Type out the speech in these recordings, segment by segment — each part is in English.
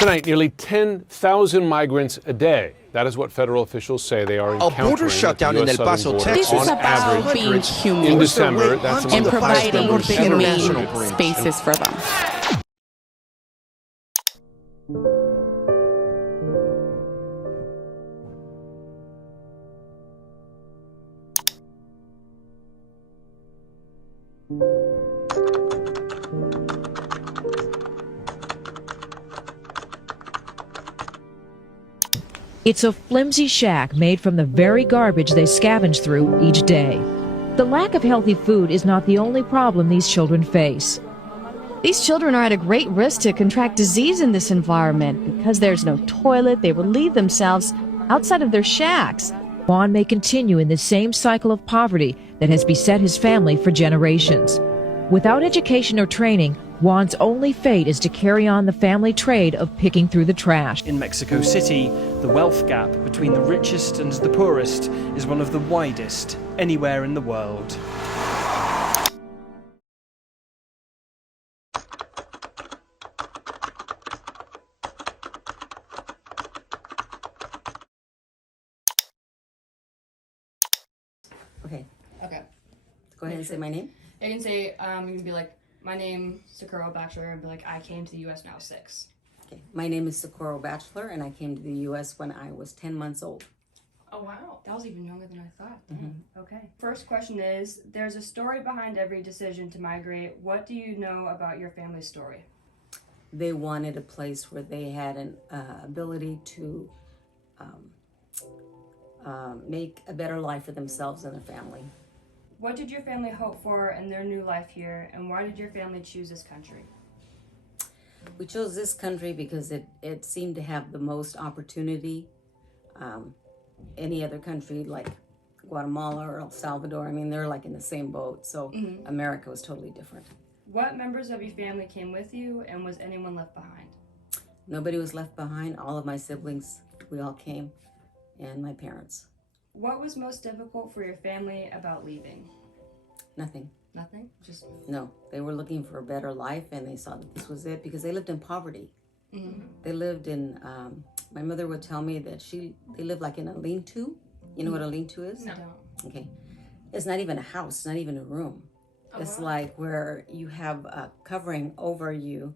Tonight, nearly 10,000 migrants a day. That is what federal officials say they are encountering. A border shutdown in El Paso, Texas. This is about being humane in December. That's and providing humane International spaces for them. It's a flimsy shack made from the very garbage they scavenge through each day. The lack of healthy food is not the only problem these children face. These children are at a great risk to contract disease in this environment. Because there's no toilet, they relieve themselves outside of their shacks. Juan may continue in the same cycle of poverty that has beset his family for generations. Without education or training, Juan's only fate is to carry on the family trade of picking through the trash. In Mexico City, the wealth gap between the richest and the poorest is one of the widest anywhere in the world. Okay. Okay. Go ahead and say my name. You can say, you can be like, my name, Socorro Bachelor, and be like, I came to the U.S. when I was 6. Okay. My name is Socorro Bachelor, and I came to the U.S. when I was 10 months old. Oh, wow. That was even younger than I thought. Okay. First question is, there's a story behind every decision to migrate. What do you know about your family's story? They wanted a place where they had an ability to make a better life for themselves and their family. What did your family hope for in their new life here, and why did your family choose this country? We chose this country because it seemed to have the most opportunity. Any other country like Guatemala or El Salvador, I mean, they're like in the same boat, so America was totally different. What members of your family came with you, and was anyone left behind? Nobody was left behind. All of my siblings, we all came, and my parents. What was most difficult for your family about leaving? Nothing. Nothing? Just... No, they were looking for a better life, and they saw that this was it because they lived in poverty. They lived in, my mother would tell me that they lived like in a lean-to. You know what a lean-to is? No. Okay. It's not even a house, it's not even a room. It's like where you have a covering over you,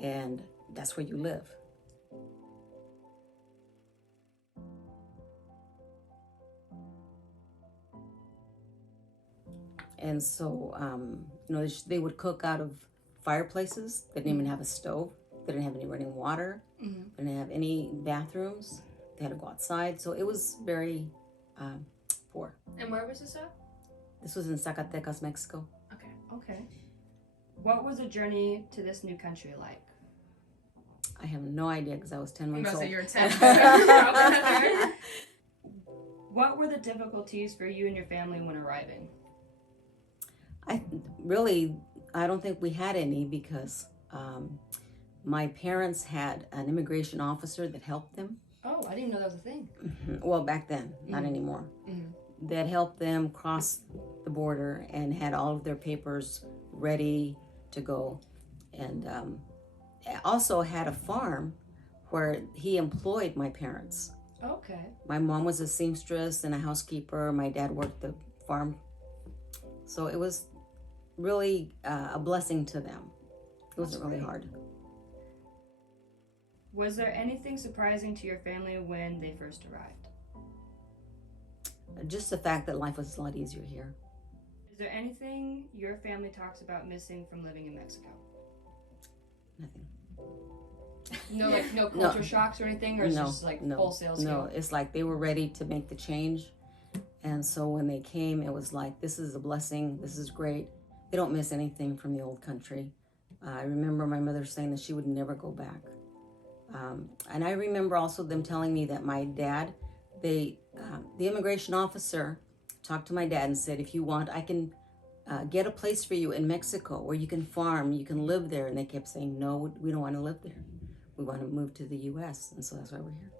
and that's where you live. And so, they would cook out of fireplaces. They didn't even have a stove. They didn't have any running water. They didn't have any bathrooms. They had to go outside. So it was very poor. And where was this at? This was in Zacatecas, Mexico. Okay. What was the journey to this new country like? I have no idea because I was 10 months old. You were 10. What were the difficulties for you and your family when arriving? I don't think we had any because my parents had an immigration officer that helped them. Oh, I didn't know that was a thing. Well, back then, not anymore. That helped them cross the border and had all of their papers ready to go. And also had a farm where he employed my parents. Okay. My mom was a seamstress and a housekeeper. My dad worked the farm. So it was really a blessing to them. It wasn't really hard. Was there anything surprising to your family when they first arrived? Just the fact that life was a lot easier here. Is there anything your family talks about missing from living in Mexico? Nothing. No culture shocks or anything, or it's just like wholesale scale? No, it's like they were ready to make the change. And so when they came, it was like, this is a blessing, this is great. They don't miss anything from the old country. I remember my mother saying that she would never go back. And I remember also them telling me that my dad, the immigration officer talked to my dad and said, if you want, I can get a place for you in Mexico where you can farm, you can live there. And they kept saying, no, we don't want to live there. We want to move to the U.S. And so that's why we're here.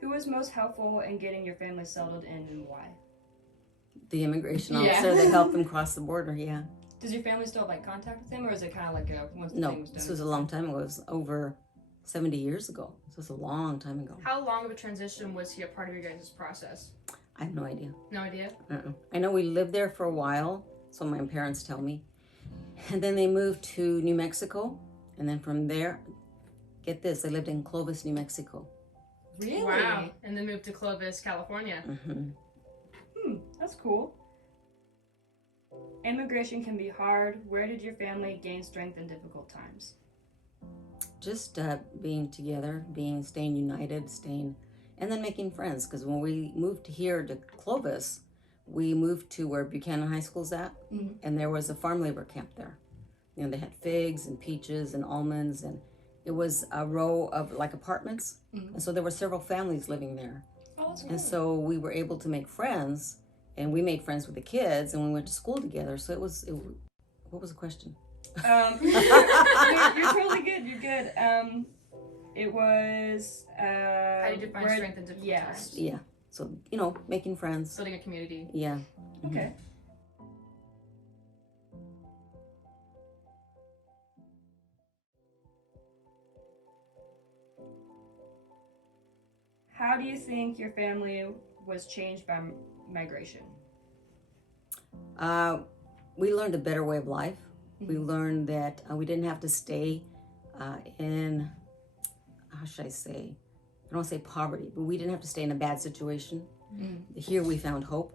Who was most helpful in getting your family settled in and why? The immigration officer that helped them cross the border, yeah. Does your family still have like contact with him, or is it kind of like once the No, thing was done? this was a long time ago. It was over 70 years ago. So it's a long time ago. How long of a transition was he a part of your guys' process? I have no idea. No idea? I know we lived there for a while, so my parents tell me. And then they moved to New Mexico. And then from there, get this, they lived in Clovis, New Mexico. Really? Wow. And then moved to Clovis, California. That's cool. Immigration can be hard. Where did your family gain strength in difficult times? Just being together, staying united, and then making friends. Because when we moved here to Clovis, we moved to where Buchanan High School's at, and there was a farm labor camp there. You know, they had figs and peaches and almonds, and it was a row of like apartments, and so there were several families living there. Oh, that's cool. And so we were able to make friends, and we made friends with the kids, and we went to school together. So what was the question? You're totally good. You're good. It was. How did you find strength in difficult times? Yeah. So, you know, making friends. Building a community. Yeah. Okay. How do you think your family was changed by migration? We learned a better way of life. We learned that we didn't have to stay in, how should I say, I don't want to say poverty, but we didn't have to stay in a bad situation. Here we found hope.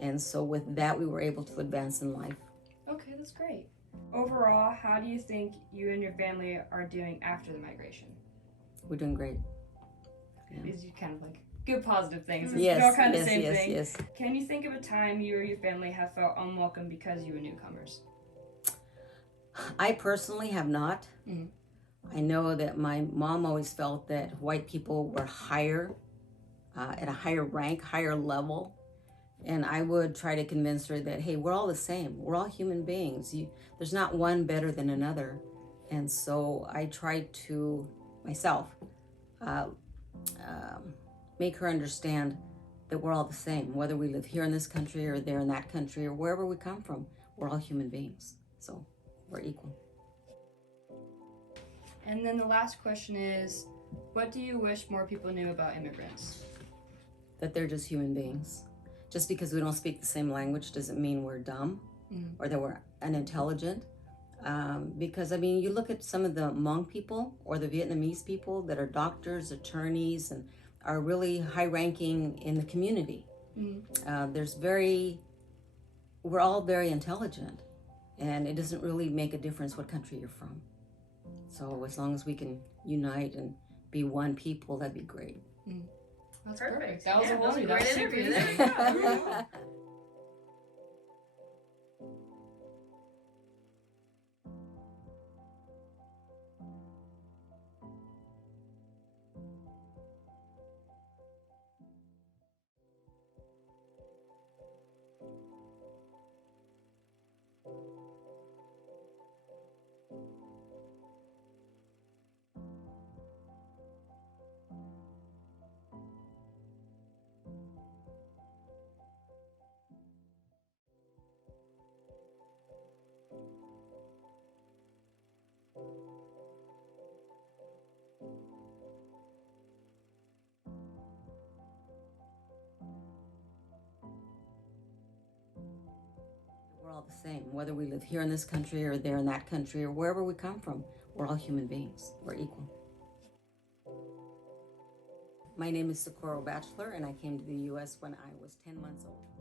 And so with that, we were able to advance in life. Okay, that's great. Overall, how do you think you and your family are doing after the migration? We're doing great. These are kind of like good positive things. It's Yes, all kind of yes, the same yes, thing. yes. Can you think of a time you or your family have felt unwelcome because you were newcomers? I personally have not. I know that my mom always felt that white people were higher, at a higher rank, higher level. And I would try to convince her that, hey, we're all the same. We're all human beings. There's not one better than another. And so I tried to, myself, make her understand that we're all the same. Whether we live here in this country or there in that country or wherever we come from, we're all human beings. So we're equal. And then the last question is, what do you wish more people knew about immigrants? That they're just human beings. Just because we don't speak the same language doesn't mean we're dumb or that we're unintelligent. Because, I mean, you look at some of the Hmong people or the Vietnamese people that are doctors, attorneys, and are really high-ranking in the community. We're all very intelligent, and it doesn't really make a difference what country you're from. So as long as we can unite and be one people, that'd be great. That's Perfect. That was Yeah, a that was a wonder. That was great super interview. easy. There you go. We're all the same. Whether we live here in this country or there in that country or wherever we come from, we're all human beings. We're equal. My name is Socorro Bachelor, and I came to the U.S. when I was 10 months old.